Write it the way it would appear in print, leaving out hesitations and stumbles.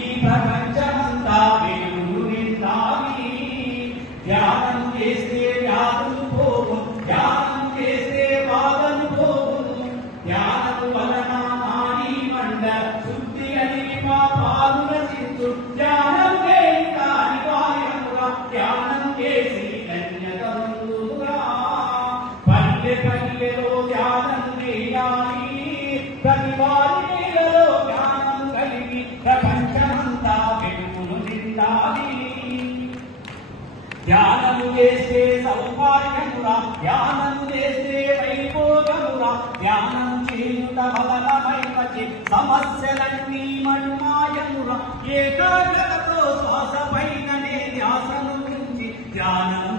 ఈ ప్రపంచమంతా వెలుగు నిండాలి. ధ్యానం చేస్తే వ్యాధులు పోవు, ధ్యానం చేస్తే బాధలు పోవు. ధ్యానం వలన నాడీ మండ శుద్ధి కలిగి పాపాలు రచించు. ధ్యానం చేయుట అనివార్యముగా, ధ్యానం చేసి ధన్యత పొందుదురా. పల్లె పల్లెలో ధ్యానం చేయాలి, ప్రతి వారి నీళ్ళలో ధ్యానం కలిగి ప్రపంచమంతా వెలుగులు నిండాలి. ధ్యానము చేస్తే సౌభాగ్యమురా, ధ్యానము చేస్తే వైభోగమురా. ధ్యానం చేయుట వలన వైపచి సమస్యలన్నీ మణుమాయమురా. ఏకాగ్రతతో శ్వాస పైననే ధ్యాసను గురించి ధ్యానం